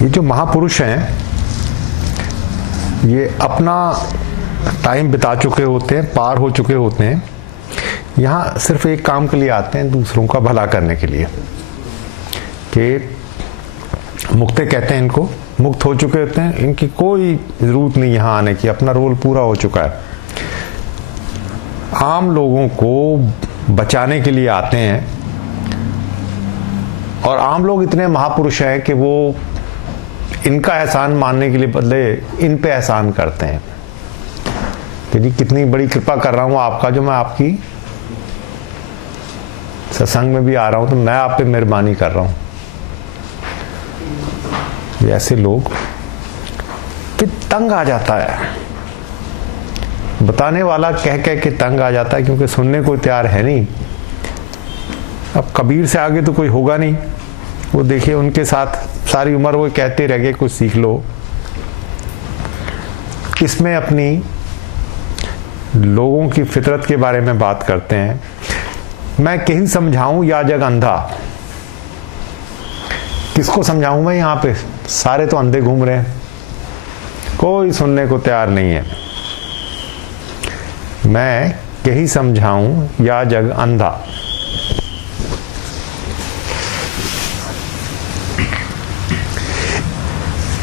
ये जो महापुरुष हैं ये अपना टाइम बिता चुके होते हैं, पार हो चुके होते हैं, यहाँ सिर्फ एक काम के लिए आते हैं, दूसरों का भला करने के लिए। कि मुक्ते कहते हैं इनको, मुक्त हो चुके होते हैं, इनकी कोई ज़रूरत नहीं यहाँ आने की, अपना रोल पूरा हो चुका है। आम लोगों को बचाने के लिए आते हैं और आम लोग इतने महापुरुष हैं कि वो इनका एहसान मानने के लिए बदले इन पे एहसान करते हैं कि जी कितनी बड़ी कृपा कर रहा हूँ आपका, जो मैं आपकी सत्संग में भी आ रहा हूँ तो मैं आप पे मेहरबानी कर रहा हूँ। ये ऐसे लोग कि तंग आ जाता है, बताने वाला कह कह के तंग आ जाता है, क्योंकि सुनने को तैयार है नहीं। अब कबीर से आगे तो कोई होगा नहीं, वो देखिए उनके साथ सारी उम्र वो कहते रह गए कुछ सीख लो। इसमें अपनी लोगों की फितरत के बारे में बात करते हैं। मैं कहीं समझाऊं या जग अंधा, किसको समझाऊं मैं? यहाँ पे सारे तो अंधे घूम रहे हैं, कोई सुनने को तैयार नहीं है। मैं कहीं समझाऊं या जग अंधा।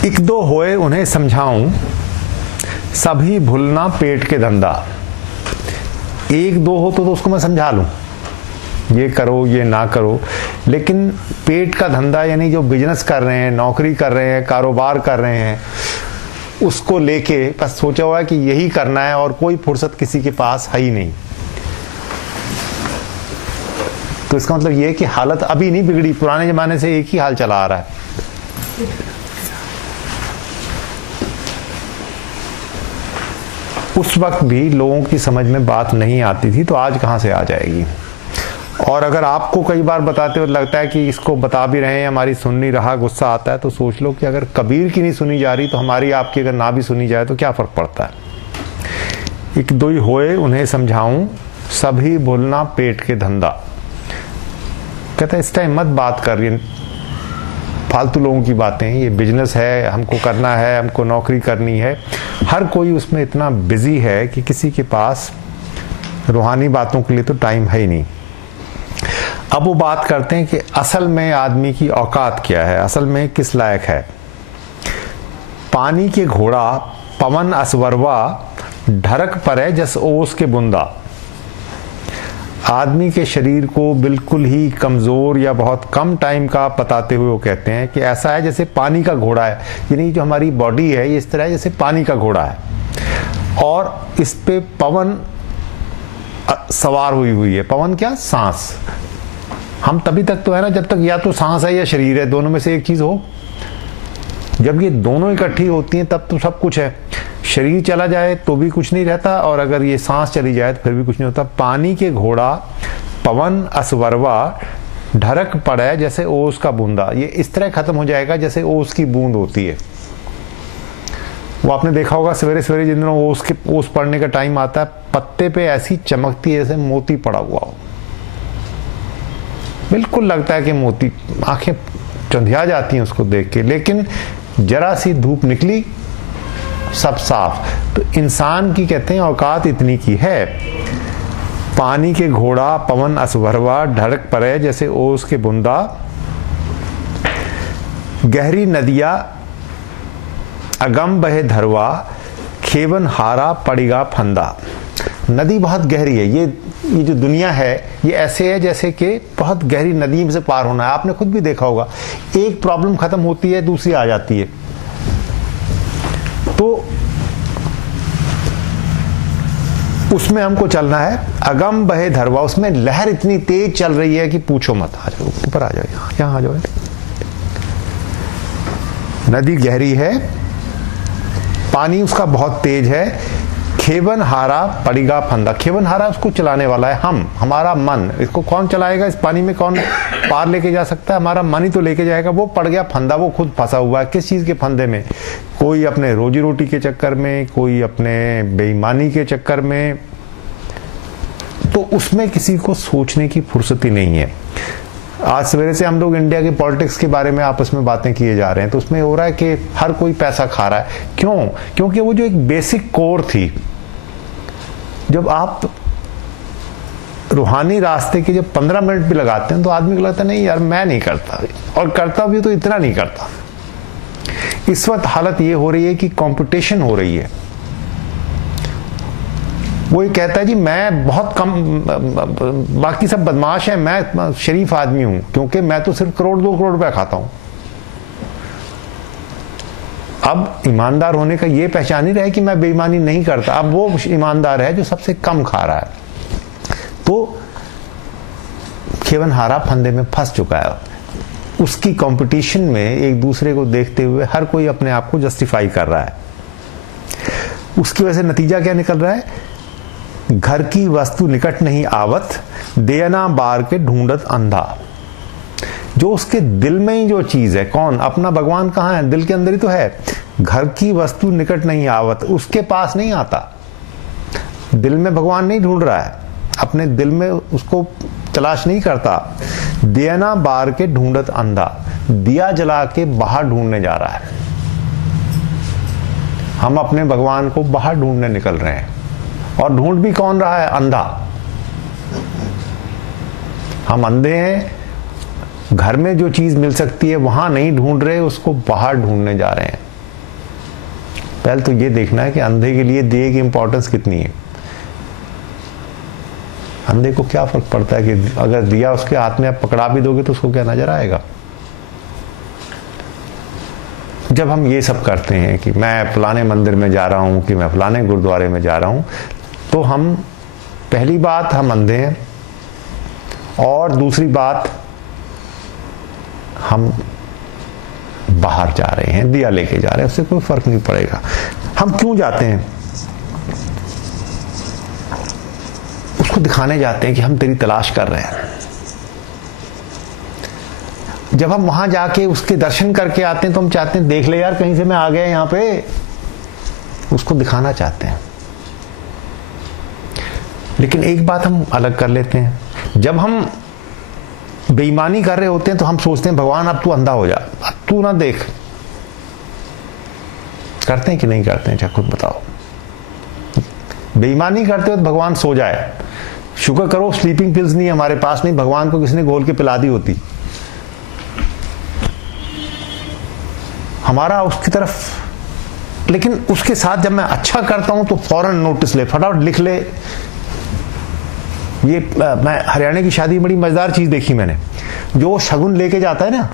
एक दो होए उन्हें समझाऊं, सभी भूलना पेट के धंधा। एक दो हो तो उसको मैं समझा लूं, ये करो ये ना करो, लेकिन पेट का धंधा यानी जो बिजनेस कर रहे हैं, नौकरी कर रहे हैं, कारोबार कर रहे हैं, उसको लेके बस सोचा हुआ है कि यही करना है और कोई फुर्सत किसी के पास है ही नहीं। तो इसका मतलब ये है कि हालत अभी नहीं बिगड़ी, पुराने जमाने से एक ही हाल चला आ रहा है। उस वक्त भी लोगों की समझ में बात नहीं आती थी, तो आज कहां से आ जाएगी? और अगर आपको कई बार बताते हुए लगता है कि इसको बता भी रहे हैं, हमारी सुन नहीं रहा, गुस्सा आता है, तो सोच लो कि अगर कबीर की नहीं सुनी जा रही तो हमारी आपकी अगर ना भी सुनी जाए तो क्या फर्क पड़ता है। एक दो ही होए उन्हें समझाऊं, सभी भूलना पेट के धंधा। कहता है इस टाइम मत बात कर रही, फालतू लोगों की बातें, ये बिजनेस है, हमको करना है, हमको नौकरी करनी है। हर कोई उसमें इतना बिजी है कि किसी के पास रूहानी बातों के लिए तो टाइम है ही नहीं। अब वो बात करते हैं कि असल में आदमी की औकात क्या है, असल में किस लायक है। पानी के घोड़ा पवन असवरवा, ढरक परे जस ओस के बुंदा। आदमी के शरीर को बिल्कुल ही कमज़ोर या बहुत कम टाइम का बताते हुए वो कहते हैं कि ऐसा है जैसे पानी का घोड़ा है, यानी जो हमारी बॉडी है ये इस तरह है जैसे पानी का घोड़ा है और इस पे पवन सवार हुई है। पवन क्या? सांस। हम तभी तक तो है ना जब तक या तो सांस है या शरीर है, दोनों में से एक चीज हो। जब ये दोनों इकट्ठी होती हैं तब तो सब कुछ है। शरीर चला जाए तो भी कुछ नहीं रहता और अगर ये सांस चली जाए तो फिर भी कुछ नहीं होता। पानी के घोड़ा पवन असवरवा, ढरक पड़े जैसे ओस का बूंदा। ये इस तरह खत्म हो जाएगा जैसे ओस की बूंद होती है। वो आपने देखा होगा सवेरे सवेरे जिन दिनों ओस पड़ने का टाइम आता है, पत्ते पे ऐसी चमकती है जैसे मोती पड़ा हुआ हो। बिल्कुल लगता है कि मोती, आंखें चंधिया जाती हैं उसको देख के। लेकिन जरा सी धूप निकली सब साफ। तो इंसान की कहते हैं औकात इतनी की है। पानी के घोड़ा पवन असवरवा, ढरक परे जैसे ओस के बुंदा। गहरी नदिया अगम बहे धरवा, खेवन हारा पड़िगा फंदा। नदी बहुत गहरी है। ये जो दुनिया है ये ऐसे है जैसे कि बहुत गहरी नदी में से पार होना है। आपने खुद भी देखा होगा, एक प्रॉब्लम खत्म होती है दूसरी आ जाती है। तो उसमें हमको चलना है। अगम बहे धरवा, उसमें लहर इतनी तेज चल रही है कि पूछो मत। आ जाओ ऊपर, आ जाओ, यहाँ आ जाओ। नदी गहरी है, पानी उसका बहुत तेज है। खेवन हारा पड़िगा फंदा। खेवन हारा उसको चलाने वाला है हमारा मन। इसको कौन चलाएगा? इस पानी में कौन पार लेके जा सकता है? हमारा मन ही तो लेके जाएगा। वो पड़ गया फंदा, वो खुद फंसा हुआ है। किस चीज के फंदे में? कोई अपने रोजी रोटी के चक्कर में, कोई अपने बेईमानी के चक्कर में। तो उसमें किसी को सोचने की फुर्सत ही नहीं है। आज सवेरे से हम लोग इंडिया की पॉलिटिक्स के बारे में आपस में बातें किए जा रहे हैं, तो उसमें हो रहा है कि हर कोई पैसा खा रहा है। क्यों? क्योंकि वो जो एक बेसिक कोर थी, जब आप रूहानी रास्ते के जब 15 मिनट भी लगाते हैं तो आदमी को लगता है नहीं यार मैं नहीं करता, और करता भी तो इतना नहीं करता। इस वक्त हालत ये हो रही है कि कंपटीशन हो रही है। वो ये कहता है जी मैं बहुत कम, बाकी सब बदमाश हैं, मैं शरीफ आदमी हूं क्योंकि मैं तो सिर्फ करोड़ 2 करोड़ रुपया खाता हूं। अब ईमानदार होने का ये पहचान ही रहे कि मैं बेईमानी नहीं करता। अब वो ईमानदार है जो सबसे कम खा रहा है। तो खेवनहारा फंदे में फंस चुका है। उसकी कंपटीशन में एक दूसरे को देखते हुए हर कोई अपने आप को जस्टिफाई कर रहा है। उसकी वजह से नतीजा क्या निकल रहा है? घर की वस्तु निकट नहीं आवत, देना बार के ढूंढत अंधा। जो उसके दिल में ही जो चीज है, कौन? अपना भगवान कहाँ है? दिल के अंदर ही तो है। घर की वस्तु निकट नहीं आवत, उसके पास नहीं आता। दिल में भगवान नहीं ढूंढ रहा है, अपने दिल में उसको तलाश नहीं करता। देना बार के ढूंढत अंधा, दिया जला के बाहर ढूंढने जा रहा है। हम अपने भगवान को बाहर ढूंढने निकल रहे हैं, और ढूंढ भी कौन रहा है? अंधा। हम अंधे हैं, घर में जो चीज मिल सकती है वहां नहीं ढूंढ रहे, उसको बाहर ढूंढने जा रहे हैं। पहले तो ये देखना है कि अंधे के लिए दिए की इंपॉर्टेंस कितनी है। अंधे को क्या फर्क पड़ता है कि अगर दिया उसके हाथ में आप पकड़ा भी दोगे तो उसको क्या नजर आएगा? जब हम ये सब करते हैं कि मैं फलाने मंदिर में जा रहा हूं, कि मैं फलाने गुरुद्वारे में जा रहा हूं, तो हम, पहली बात हम अंधे हैं, और दूसरी बात हम बाहर जा रहे हैं, दिया लेके जा रहे हैं, उससे कोई फर्क नहीं पड़ेगा। हम क्यों जाते हैं? उसको दिखाने जाते हैं कि हम तेरी तलाश कर रहे हैं। जब हम वहां जाके उसके दर्शन करके आते हैं तो हम चाहते हैं देख ले यार कहीं से मैं आ गया यहां पे, उसको दिखाना चाहते हैं। लेकिन एक बात हम अलग कर लेते हैं, जब हम बेईमानी कर रहे होते हैं तो हम सोचते हैं भगवान अब तू अंधा हो जा, अब तू ना देख। करते हैं कि नहीं करते हैं? चाहे खुद बताओ। बेईमानी करते हो तो भगवान सो जाए, शुक्र करो स्लीपिंग पिल्स नहीं हमारे पास, नहीं भगवान को किसी ने घोल के पिला दी होती। हमारा उसकी तरफ, लेकिन उसके साथ जब मैं अच्छा करता हूं तो फौरन नोटिस ले, फटाफट लिख ले। ये मैं हरियाणा की शादी बड़ी मजेदार चीज देखी मैंने। जो शगुन लेके जाता है ना,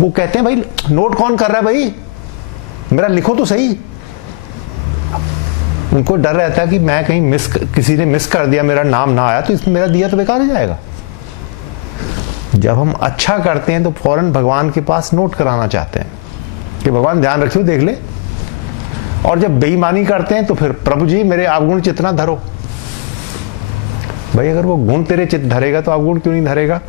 वो कहते हैं भाई नोट कौन कर रहा है भाई, मेरा लिखो तो सही। उनको डर रहता है कि मैं कहीं किसी ने मिस कर दिया, मेरा नाम ना आया तो इसमें मेरा दिया तो बेकार हो जाएगा। जब हम अच्छा करते हैं तो फौरन भगवान के पास नोट कराना चाहते हैं कि भगवान ध्यान रखियो, देख ले। और जब बेईमानी करते हैं तो फिर प्रभु जी मेरे अवगुण चित्त धरो। भाई अगर वो गुण तेरे चित्त धरेगा तो अवगुण क्यों नहीं धरेगा?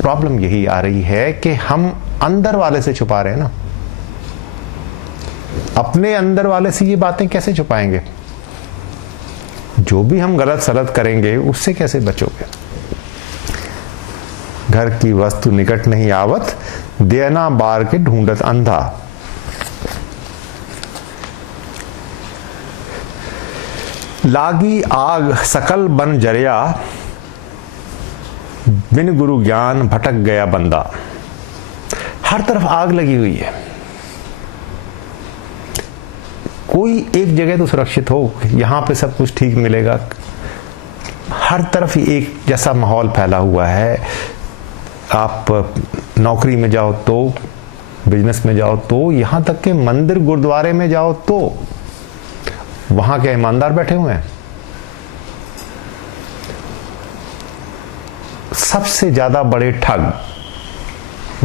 प्रॉब्लम यही आ रही है कि हम अंदर वाले से छुपा रहे हैं ना। अपने अंदर वाले से ये बातें कैसे छुपाएंगे? जो भी हम गलत सलत करेंगे उससे कैसे बचोगे? घर की वस्तु निकट नहीं आवत, देना बार के ढूंढत अंधा। लागी आग सकल बन जरिया, बिन गुरु ज्ञान भटक गया बंदा। हर तरफ आग लगी हुई है, कोई एक जगह तो सुरक्षित हो, यहां पे सब कुछ ठीक मिलेगा। हर तरफ ही एक जैसा माहौल फैला हुआ है। आप नौकरी में जाओ तो, बिजनेस में जाओ तो, यहां तक के मंदिर गुरुद्वारे में जाओ तो वहां के ईमानदार बैठे हुए हैं। सबसे ज्यादा बड़े ठग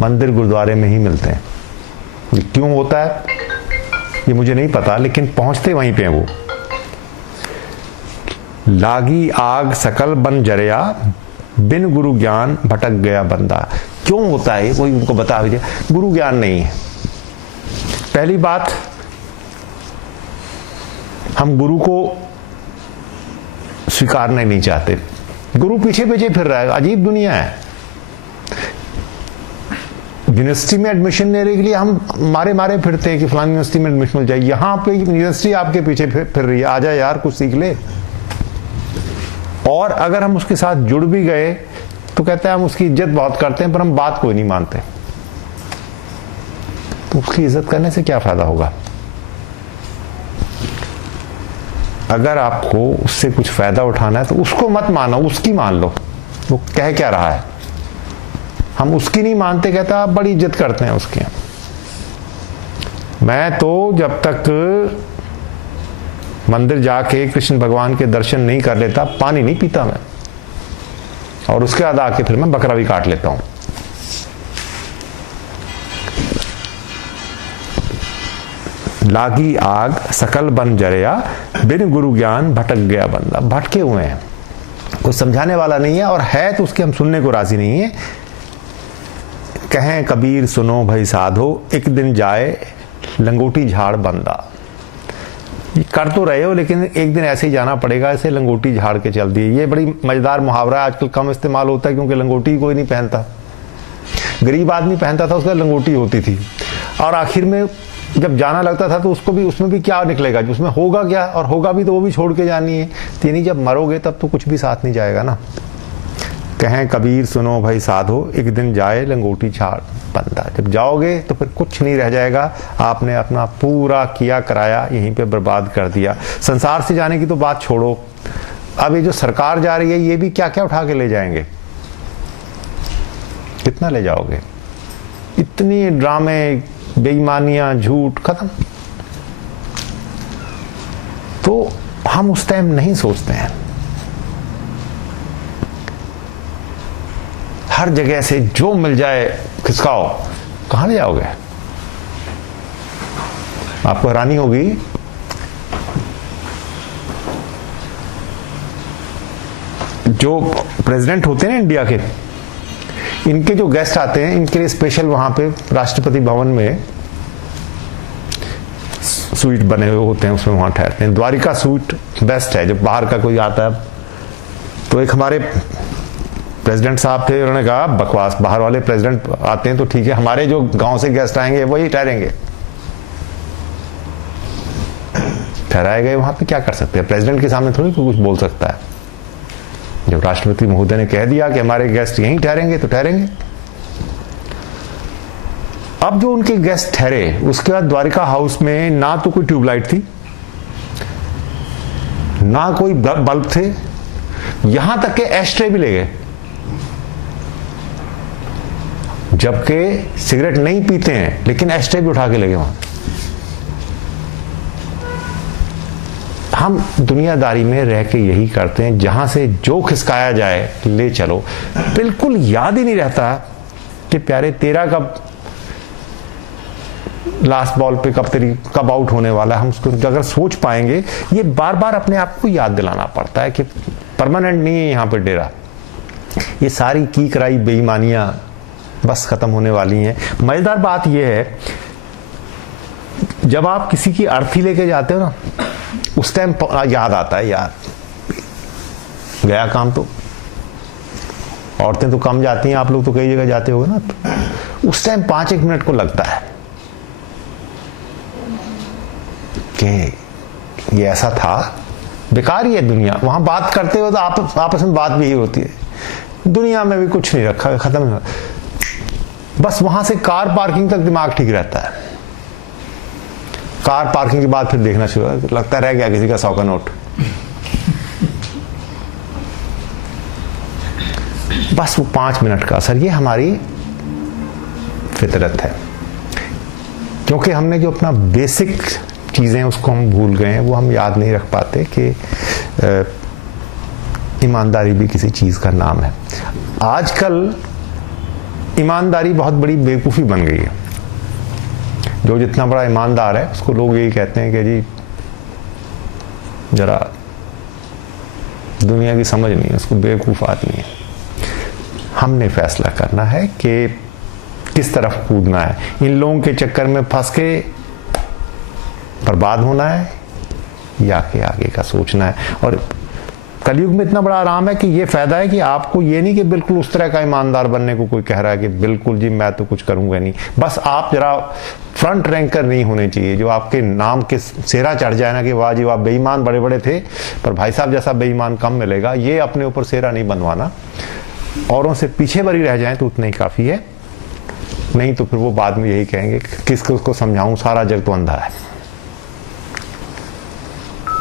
मंदिर गुरुद्वारे में ही मिलते हैं। ये क्यों होता है ये मुझे नहीं पता, लेकिन पहुंचते वहीं पे हैं वो। लागी आग सकल बन जरिया, बिन गुरु ज्ञान भटक गया बंदा। क्यों होता है वही उनको बता दीजिए। गुरु ज्ञान नहीं है। पहली बात, हम गुरु को स्वीकारना नहीं चाहते। गुरु पीछे पीछे फिर रहा है। अजीब दुनिया है। यूनिवर्सिटी में एडमिशन लेने के लिए हम मारे मारे फिरते हैं कि फलानी यूनिवर्सिटी में एडमिशन मिल जाए। यहां पे यूनिवर्सिटी आपके पीछे फिर रही है, आ जा यार कुछ सीख ले। और अगर हम उसके साथ जुड़ भी गए तो कहते हैं हम उसकी इज्जत बहुत करते हैं, पर हम बात कोई नहीं मानते। तो उसकी इज्जत करने से क्या फायदा होगा? अगर आपको उससे कुछ फायदा उठाना है तो उसको मत मानो, उसकी मान लो। वो कह क्या रहा है, हम उसकी नहीं मानते, कहता आप बड़ी इज्जत करते हैं उसकी। मैं तो जब तक मंदिर जाके कृष्ण भगवान के दर्शन नहीं कर लेता पानी नहीं पीता मैं, और उसके बाद आके फिर मैं बकरा भी काट लेता हूं। लागी आग सकल बन जरिया, बिन गुरु ज्ञान भटक गया बंदा। भटके हुए हैं, कुछ समझाने वाला नहीं है, और है तो उसके हम सुनने को राजी नहीं है। कहें कबीर सुनो भाई साधो, एक दिन जाए लंगोटी झाड़ बंदा। ये कर तो रहे हो लेकिन एक दिन ऐसे ही जाना पड़ेगा, ऐसे लंगोटी झाड़ के चल दिए। ये बड़ी मजेदार मुहावरा है, आजकल कम इस्तेमाल होता है क्योंकि लंगोटी कोई नहीं पहनता। गरीब आदमी पहनता था, उसका लंगोटी होती थी, और आखिर में जब जाना लगता था तो उसको भी, उसमें भी क्या निकलेगा, उसमें होगा क्या, और होगा भी तो वो भी छोड़ के जानी है। तो जब मरोगे तब तो कुछ भी साथ नहीं जाएगा ना। कहें कबीर सुनो भाई साधो, एक दिन जाए लंगोटी झाड़ बंदा। जब जाओगे तो फिर कुछ नहीं रह जाएगा, आपने अपना पूरा किया कराया यहीं पे बर्बाद कर दिया। संसार से जाने की तो बात छोड़ो, अब ये जो सरकार जा रही है ये भी क्या क्या उठा के ले जाएंगे, कितना ले जाओगे? इतनी ड्रामे, बेईमानियां, झूठ, खत्म। तो हम उस टाइम नहीं सोचते हैं। हर जगह से जो मिल जाए खिसकाओ, कहां ले जाओगे? आपको हैरानी होगी, जो प्रेसिडेंट होते हैं ना इंडिया के, इनके जो गेस्ट आते हैं इनके लिए स्पेशल वहां पे राष्ट्रपति भवन में स्वीट बने हुए होते हैं, उसमें वहां ठहरते हैं। द्वारिका स्वीट बेस्ट है। जब बाहर का कोई आता है तो एक हमारे प्रेसिडेंट साहब थे, उन्होंने कहा बकवास, बाहर वाले प्रेसिडेंट आते हैं तो ठीक है, हमारे जो गांव से गेस्ट आएंगे वही ठहरेंगे। ठहराए गए वहां पे, क्या कर सकते हैं? प्रेसिडेंट के सामने थोड़ी कुछ बोल सकता है। जब राष्ट्रपति महोदय ने कह दिया कि हमारे गेस्ट यहीं ठहरेंगे तो ठहरेंगे। अब जो उनके गेस्ट ठहरे, उसके बाद द्वारिका हाउस में ना तो कोई ट्यूबलाइट थी, ना कोई बल्ब थे, यहां तक के एस्ट्रे भी ले गए। जबकि सिगरेट नहीं पीते हैं लेकिन एस्ट्रे भी उठा के लगे वहां। हम दुनियादारी में रह के यही करते हैं, जहां से जो खिसकाया जाए ले चलो। बिल्कुल याद ही नहीं रहता कि प्यारे तेरा कब लास्ट बॉल पे कब आउट होने वाला है। हम उसको अगर सोच पाएंगे, ये बार बार अपने आप को याद दिलाना पड़ता है कि परमानेंट नहीं है यहां पे डेरा। ये सारी की कराई बेईमानियां बस खत्म होने वाली हैं। मजेदार बात यह है, जब आप किसी की अर्थी लेके जाते हो ना, उस टाइम याद आता है यार गया काम। तो औरतें तो कम जाती हैं, आप लोग तो कई जगह जाते होगे ना, तो उस टाइम 5-1 मिनट को लगता है कि ये ऐसा था। बेकार ही है दुनिया। वहां बात करते हो तो आपस में बात भी ही होती है, दुनिया में भी कुछ नहीं रखा, खत्म। बस वहां से कार पार्किंग तक दिमाग ठीक रहता है। कार पार्किंग के बाद फिर देखना शुरू लगता रह गया किसी का 100 का नोट। बस वो 5 मिनट का असर, ये हमारी फितरत है। क्योंकि हमने जो अपना बेसिक चीजें उसको हम भूल गए हैं, वो हम याद नहीं रख पाते कि ईमानदारी भी किसी चीज का नाम है। आजकल ईमानदारी बहुत बड़ी बेवकूफ़ी बन गई है। जो जितना बड़ा ईमानदार है उसको लोग यही कहते हैं कि जी जरा दुनिया की समझ नहीं है, उसको बेवकूफ़ आदमी है। हमने फैसला करना है कि किस तरफ कूदना है। इन लोगों के चक्कर में फंस के बर्बाद होना है या कि आगे का सोचना है। और कलयुग में इतना बड़ा आराम है कि ये फायदा है कि आपको ये नहीं कि बिल्कुल उस तरह का ईमानदार बनने को कोई कह रहा है कि बिल्कुल जी मैं तो कुछ करूंगा नहीं, बस आप जरा फ्रंट रैंकर नहीं होने चाहिए जो आपके नाम के सेरा चढ़ जाए ना कि वाह जी वाह बेईमान बड़े बड़े थे पर भाई साहब जैसा बेईमान कम मिलेगा, ये अपने ऊपर सेरा नहीं बनवाना। औरों से पीछे बरी रह जाए तो उतना ही काफी है, नहीं तो फिर वो बाद में यही कहेंगे किसको उसको समझाऊं, सारा जग तो अंधा है।